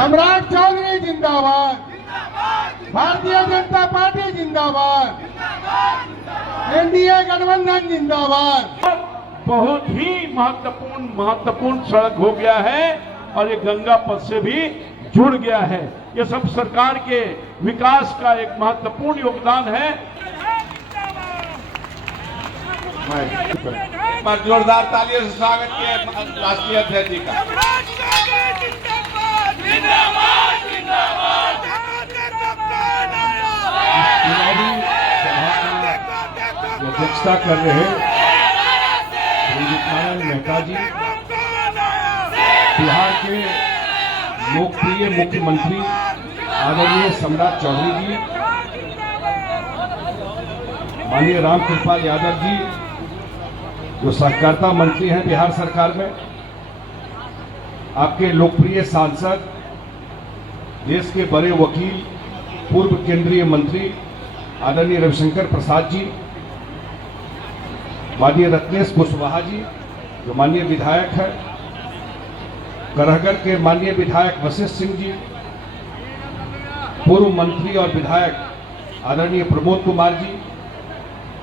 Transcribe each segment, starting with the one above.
सम्राट चौधरी जिंदाबाद, भारतीय जनता पार्टी जिंदाबाद, एनडीए गठबंधन जिंदाबाद। बहुत ही महत्वपूर्ण सड़क हो गया है और ये गंगा पथ से भी जुड़ गया है। ये सब सरकार के विकास का एक महत्वपूर्ण योगदान है। पर जोरदार तालियों से स्वागत किया राष्ट्रीय अध्यक्ष जी का। अध्यक्षता कर रहे नारायण मेहता जी, बिहार के लोकप्रिय मुख्यमंत्री आदरणीय सम्राट चौधरी जी, माननीय रामकृपाल यादव जी जो सहकारिता मंत्री हैं बिहार सरकार में, आपके लोकप्रिय सांसद, देश के बड़े वकील, पूर्व केंद्रीय मंत्री आदरणीय रविशंकर प्रसाद जी, माननीय रत्नेश कुशवाहा जी जो माननीय विधायक है, करहगढ़ के माननीय विधायक वशिष्ठ सिंह जी, पूर्व मंत्री और विधायक आदरणीय प्रमोद कुमार जी,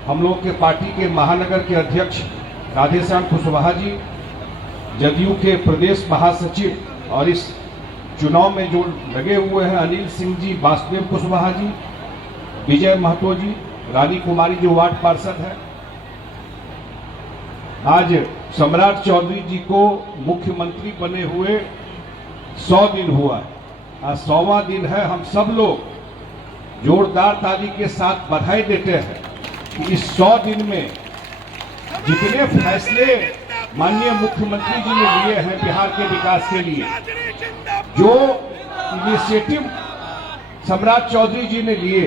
हम लोगों के पार्टी के महानगर के अध्यक्ष राधेश्याम कुशवाहा जी, जदयू के प्रदेश महासचिव और इस चुनाव में जो लगे हुए हैं अनिल सिंह जी, वासुदेव कुशवाहा जी, विजय महतो जी, रानी कुमारी जो वार्ड पार्षद है। आज सम्राट चौधरी जी को मुख्यमंत्री बने हुए 100 दिन हुआ है। आज 100वां दिन है। हम सब लोग जोरदार ताली के साथ बधाई देते हैं कि इस 100 दिन में जितने फैसले माननीय मुख्यमंत्री जी ने लिए हैं बिहार के विकास के लिए, जो इनिशिएटिव सम्राट चौधरी जी ने लिए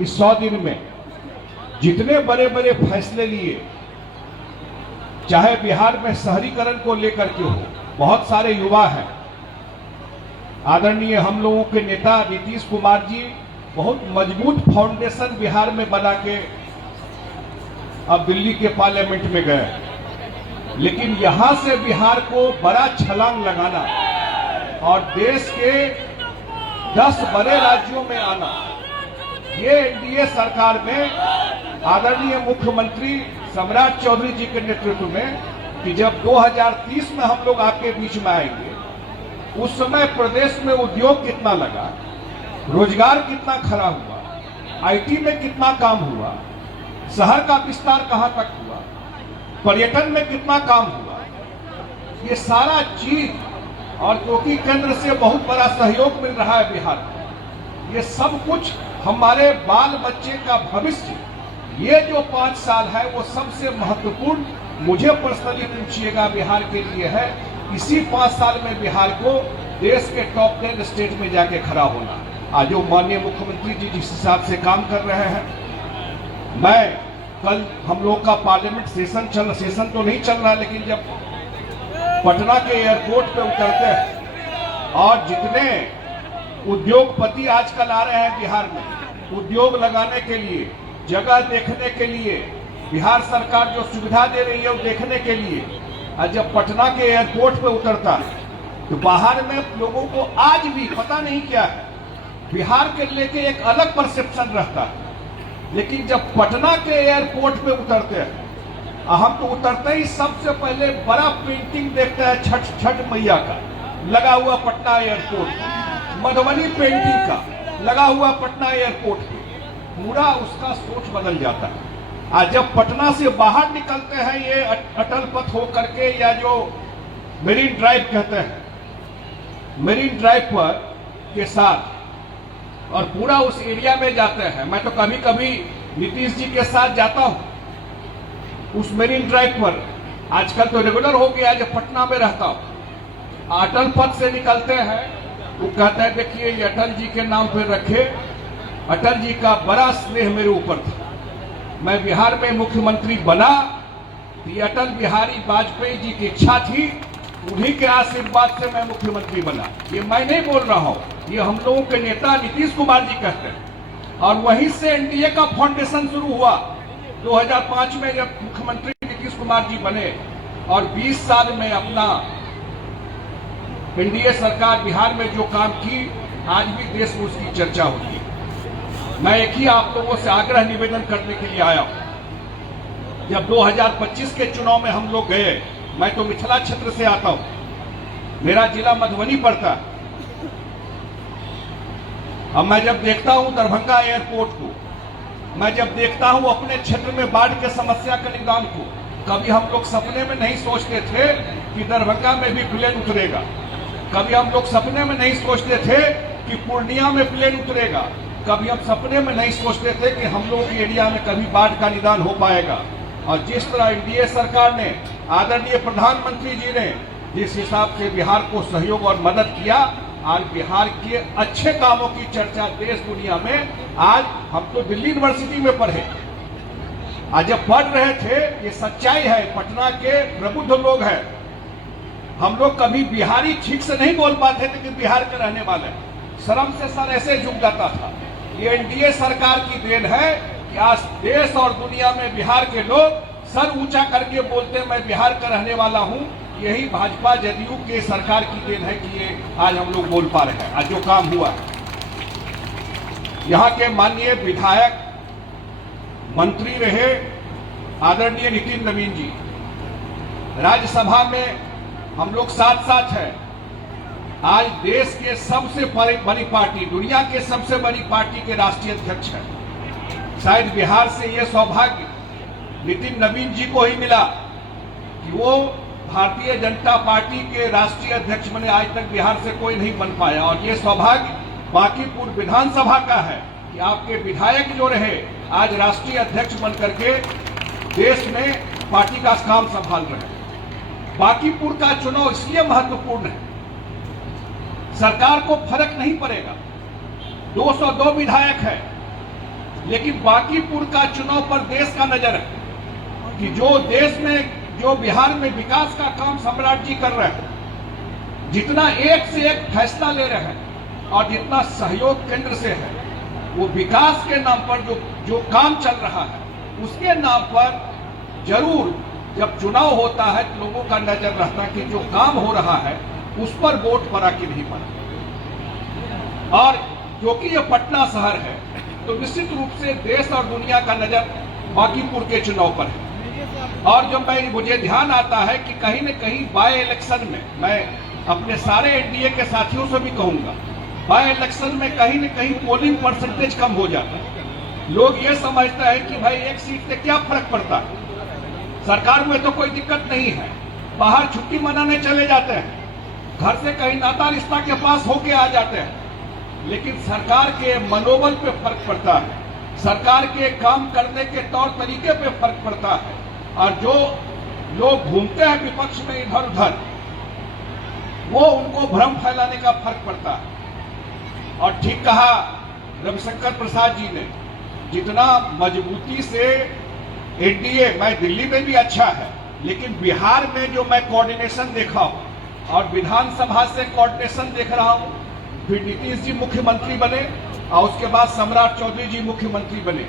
इस 100 दिन में, जितने बड़े बड़े फैसले लिए, चाहे बिहार में शहरीकरण को लेकर के हो, बहुत सारे युवा हैं। आदरणीय हम लोगों के नेता नीतीश कुमार जी बहुत मजबूत फाउंडेशन बिहार में बना के अब दिल्ली के पार्लियामेंट में गए, लेकिन यहां से बिहार को बड़ा छलांग लगाना और देश के 10 बड़े राज्यों में आना, ये एनडीए सरकार में आदरणीय मुख्यमंत्री सम्राट चौधरी जी के नेतृत्व में, कि जब 2030 में हम लोग आपके बीच में आएंगे, उस समय प्रदेश में उद्योग कितना लगा, रोजगार कितना खड़ा हुआ, आईटी में कितना काम हुआ, शहर का विस्तार कहां तक हुआ, पर्यटन में कितना काम हुआ, ये सारा चीज, और क्योंकि केंद्र से बहुत बड़ा सहयोग मिल रहा है बिहार को, ये सब कुछ हमारे बाल बच्चे का भविष्य, ये जो 5 साल है वो सबसे महत्वपूर्ण मुझे पर्सनली पूछिएगा बिहार के लिए है। इसी 5 साल में बिहार को देश के टॉप 10 स्टेट में जाके खड़ा होना। आज जो माननीय मुख्यमंत्री जी जिस हिसाब से काम कर रहे हैं, मैं कल हम लोग का पार्लियामेंट सेशन तो नहीं चल रहा, लेकिन जब पटना के एयरपोर्ट पे उतरते हैं और जितने उद्योगपति आजकल आ रहे हैं बिहार में उद्योग लगाने के लिए, जगह देखने के लिए, बिहार सरकार जो सुविधा दे रही है वो देखने के लिए, और जब पटना के एयरपोर्ट पे उतरता है तो बाहर में लोगों को आज भी पता नहीं क्या है, बिहार के लेके एक अलग परसेप्शन रहता है। लेकिन जब पटना के एयरपोर्ट पे उतरते हैं, हम तो उतरते ही सबसे पहले बड़ा पेंटिंग देखते हैं छठ मैया का लगा हुआ पटना एयरपोर्ट, मधुबनी पेंटिंग का लगा हुआ पटना एयरपोर्ट पे, पूरा उसका सोच बदल जाता है। आज जब पटना से बाहर निकलते हैं ये अटल पथ हो करके, या जो मेरीन ड्राइव कहते हैं, मेरीन ड्राइव पर के साथ और पूरा उस एरिया में जाते हैं। मैं तो कभी कभी नीतीश जी के साथ जाता हूं उस मेरीन ड्राइव पर, आजकल तो रेगुलर हो गया है जब पटना में रहता हूं। अटल पथ से निकलते हैं, वो कहता है देखिए ये अटल जी के नाम पर रखे, अटल जी का बड़ा स्नेह मेरे ऊपर था, मैं बिहार में मुख्यमंत्री बना, ये अटल बिहारी वाजपेयी जी की इच्छा थी, उन्हीं के आशीर्वाद से मैं मुख्यमंत्री बना। ये मैं नहीं बोल रहा हूं, ये हम लोगों के नेता नीतीश कुमार जी कहते हैं। और वहीं से एनडीए का फाउंडेशन शुरू हुआ। 2005 में जब मुख्यमंत्री नीतीश कुमार जी बने और 20 साल में अपना एनडीए सरकार बिहार में जो काम की, आज भी देश में उसकी चर्चा होती है। मैं एक ही आप लोगों से आग्रह निवेदन करने के लिए आया हूं। जब 2025 के चुनाव में हम लोग गए, मैं तो मिथिला क्षेत्र से आता हूं, मेरा जिला मधुबनी पड़ता है। अब मैं जब देखता हूं दरभंगा एयरपोर्ट को, मैं जब देखता हूं अपने क्षेत्र में बाढ़ के समस्या के निदान को, कभी हम लोग सपने में नहीं सोचते थे कि दरभंगा में भी प्लेन उतरेगा। कभी हम लोग सपने में नहीं सोचते थे कि पूर्णिया में प्लेन उतरेगा। कभी हम सपने में नहीं सोचते थे कि हम लोगों के एरिया में कभी बाढ़ का निदान हो पाएगा। और जिस तरह एनडीए सरकार ने, आदरणीय प्रधानमंत्री जी ने जिस हिसाब से बिहार को सहयोग और मदद किया, आज बिहार के अच्छे कामों की चर्चा देश दुनिया में। आज हम तो दिल्ली यूनिवर्सिटी में पढ़े, आज जब पढ़ रहे थे, ये सच्चाई है, पटना के प्रबुद्ध लोग हैं। हम लोग कभी बिहारी ठीक से नहीं बोल पाते थे कि बिहार के रहने वाले, शर्म से सर ऐसे झुक जाता था। ये एनडीए सरकार की देन है कि आज देश और दुनिया में बिहार के लोग सर ऊंचा करके बोलते मैं बिहार का रहने वाला हूं। यही भाजपा जदयू के सरकार की देन है कि ये आज हम लोग बोल पा रहे हैं। आज जो काम हुआ है, यहाँ के माननीय विधायक मंत्री रहे आदरणीय नितिन नवीन जी, राज्यसभा में हम लोग साथ साथ हैं। आज देश के सबसे बड़ी पार्टी, दुनिया के सबसे बड़ी पार्टी के राष्ट्रीय अध्यक्ष हैं। शायद बिहार से ये सौभाग्य नितिन नवीन जी को ही मिला कि वो भारतीय जनता पार्टी के राष्ट्रीय अध्यक्ष बने। आज तक बिहार से कोई नहीं बन पाया। और ये सौभाग्य बांकीपुर विधानसभा का है कि आपके विधायक जो रहे आज राष्ट्रीय अध्यक्ष बन करके देश में पार्टी का काम संभाल रहे हैं। बांकीपुर का चुनाव इसलिए महत्वपूर्ण है, सरकार को फर्क नहीं पड़ेगा, 202 विधायक है, लेकिन बांकीपुर का चुनाव पर देश का नजर है कि जो देश में, जो बिहार में विकास का काम सम्राट जी कर रहे हैं, जितना एक से एक फैसला ले रहे हैं और जितना सहयोग केंद्र से है, वो विकास के नाम पर जो काम चल रहा है, उसके नाम पर जरूर जब चुनाव होता है तो लोगों का नजर रहता है कि जो काम हो रहा है उस पर वोट पड़ा कि नहीं पड़ा। और क्योंकि ये पटना शहर है तो निश्चित रूप से देश और दुनिया का नजर बांकीपुर के चुनाव पर है। और जो मुझे ध्यान आता है कि कहीं न कहीं बाय इलेक्शन में, मैं अपने सारे एनडीए के साथियों से भी कहूंगा, बाय इलेक्शन में कहीं न कहीं पोलिंग परसेंटेज कम हो जाता है। लोग ये समझते हैं कि भाई एक सीट से क्या फर्क पड़ता है, सरकार में तो कोई दिक्कत नहीं है, बाहर छुट्टी मनाने चले जाते हैं, घर से कहीं नाता रिश्ता के पास होके आ जाते हैं। लेकिन सरकार के मनोबल पे फर्क पड़ता है, सरकार के काम करने के तौर तरीके पे फर्क पड़ता है। और जो लोग घूमते हैं विपक्ष में इधर उधर, वो उनको भ्रम फैलाने का फर्क पड़ता है। और ठीक कहा रविशंकर प्रसाद जी ने, जितना मजबूती से एनडीए, मैं दिल्ली में भी अच्छा है, लेकिन बिहार में जो मैं कोऑर्डिनेशन देखा हूं और विधानसभा से कोऑर्डिनेशन देख रहा हूं, फिर नीतीश जी मुख्यमंत्री बने और उसके बाद सम्राट चौधरी जी मुख्यमंत्री बने,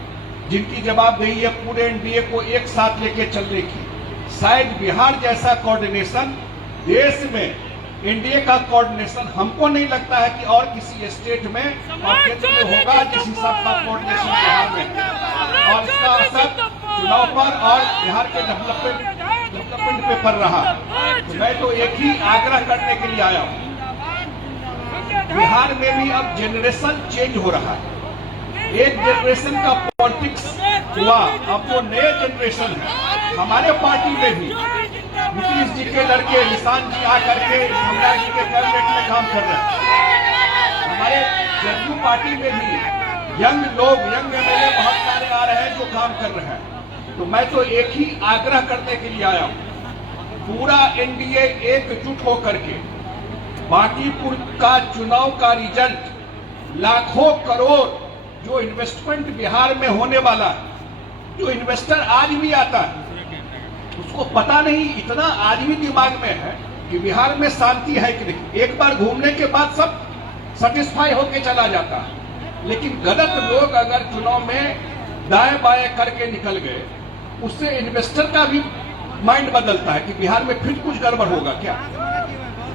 जिनकी जवाबदेही है पूरे एनडीए को एक साथ लेके चलने की। शायद बिहार जैसा कोऑर्डिनेशन देश में, एनडीए का कोऑर्डिनेशन हमको नहीं लगता है कि और किसी स्टेट में और केंद्र में होगा जिस हिसाब का कोऑर्डिनेशन बिहार में। और इसका असर चुनाव पर और बिहार के डेवलपमेंट पे पड़ रहा है। तो मैं तो एक ही आग्रह करने के लिए आया हूँ, बिहार में भी अब जनरेशन चेंज हो रहा है। एक जनरेशन का पॉलिटिक्स हुआ, अब वो नए जनरेशन है। हमारे पार्टी में भी नीतीश जी के लड़के निशान जी आकर के सम्राट जी के कैबिनेट में काम कर रहे हैं। हमारे जदयू पार्टी में भी यंग लोग, यंग एमएलए बहुत सारे आ रहे हैं जो काम कर रहे हैं। तो मैं तो एक ही आग्रह करने के लिए आया हूं, पूरा एनडीए एकजुट होकर के बांकीपुर का चुनाव का रिजल्ट, लाखों करोड़ जो इन्वेस्टमेंट बिहार में होने वाला है, जो इन्वेस्टर आज भी आता है उसको पता नहीं, इतना आज भी दिमाग में है कि बिहार में शांति है कि नहीं। एक बार घूमने के बाद सब सेटिस्फाई होके चला जाता है, लेकिन गलत लोग अगर चुनाव में दाएं बाएं करके निकल गए, उससे इन्वेस्टर का भी माइंड बदलता है कि बिहार में फिर कुछ गड़बड़ होगा क्या।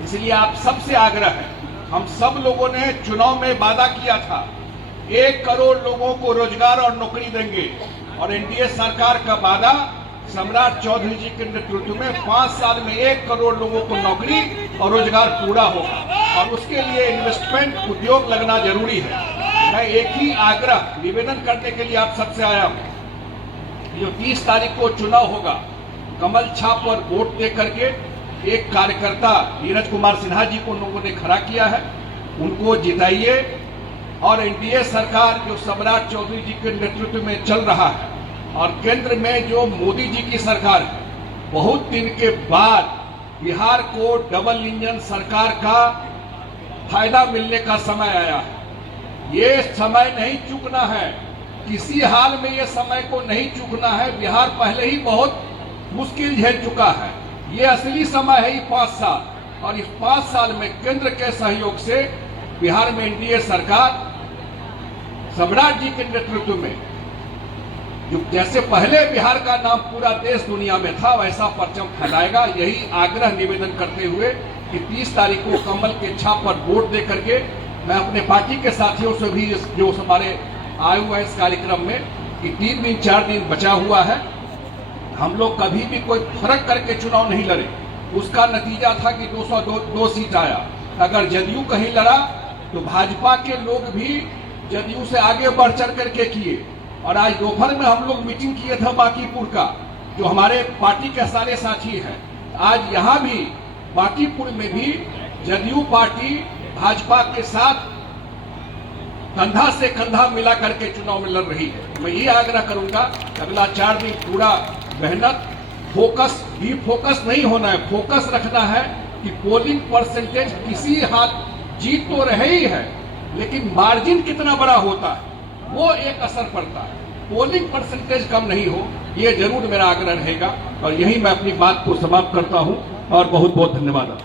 इसलिए आप सबसे आग्रह है, हम सब लोगों ने चुनाव में वादा किया था 1 करोड़ लोगों को रोजगार और नौकरी देंगे, और एनडीए सरकार का वादा सम्राट चौधरी जी के नेतृत्व में 5 साल में 1 करोड़ लोगों को नौकरी और रोजगार पूरा होगा, और उसके लिए इन्वेस्टमेंट उद्योग लगना जरूरी है। मैं एक ही आग्रह निवेदन करने के लिए आप सबसे आया हूं, जो 30 तारीख को चुनाव होगा, कमल छाप पर वोट दे करके एक कार्यकर्ता नीरज कुमार सिन्हा जी को लोगों ने खड़ा किया है, उनको जिताइए, और एनडीए सरकार जो सम्राट चौधरी जी के नेतृत्व में चल रहा है, और केंद्र में जो मोदी जी की सरकार है, बहुत दिन के बाद बिहार को डबल इंजन सरकार का फायदा मिलने का समय आया है। ये समय नहीं चूकना है, किसी हाल में ये समय को नहीं चूकना है। बिहार पहले ही बहुत मुश्किल झेल चुका है, ये असली समय है ये 5 साल, और इस 5 साल में केंद्र के सहयोग से बिहार में एनडीए सरकार सम्राट जी के नेतृत्व में, जो जैसे पहले बिहार का नाम पूरा देश दुनिया में था, वैसा परचम फैलाएगा। यही आग्रह निवेदन करते हुए कि 30 तारीख को कमल के छाप पर वोट दे करके मैं अपने पार्टी के साथियों से भी जो हमारे आए हुए हैं इस कार्यक्रम में, कि 3 दिन 4 दिन बचा हुआ है, हम लोग कभी भी कोई फर्क करके चुनाव नहीं लड़े। उसका नतीजा था कि 202 सीट आया। अगर जदयू कहीं लड़ा तो भाजपा के लोग भी जदयू से आगे बढ़ चढ़ करके किए, और आज दोपहर में हम लोग मीटिंग किए थे बांकीपुर का, जो हमारे पार्टी के सारे साथी हैं। आज यहाँ भी बांकीपुर में भी जदयू पार्टी भाजपा के साथ कंधा से कंधा मिला करके चुनाव में लड़ रही है। मैं ये आग्रह करूंगा अगला 4 दिन पूरा मेहनत, फोकस भी फोकस नहीं होना है, फोकस रखना है कि पोलिंग परसेंटेज किसी हाल जीत तो रहे ही है, लेकिन मार्जिन कितना बड़ा होता है वो एक असर पड़ता है। पोलिंग परसेंटेज कम नहीं हो, ये जरूर मेरा आग्रह रहेगा। और यही मैं अपनी बात को समाप्त करता हूं, और बहुत बहुत धन्यवाद।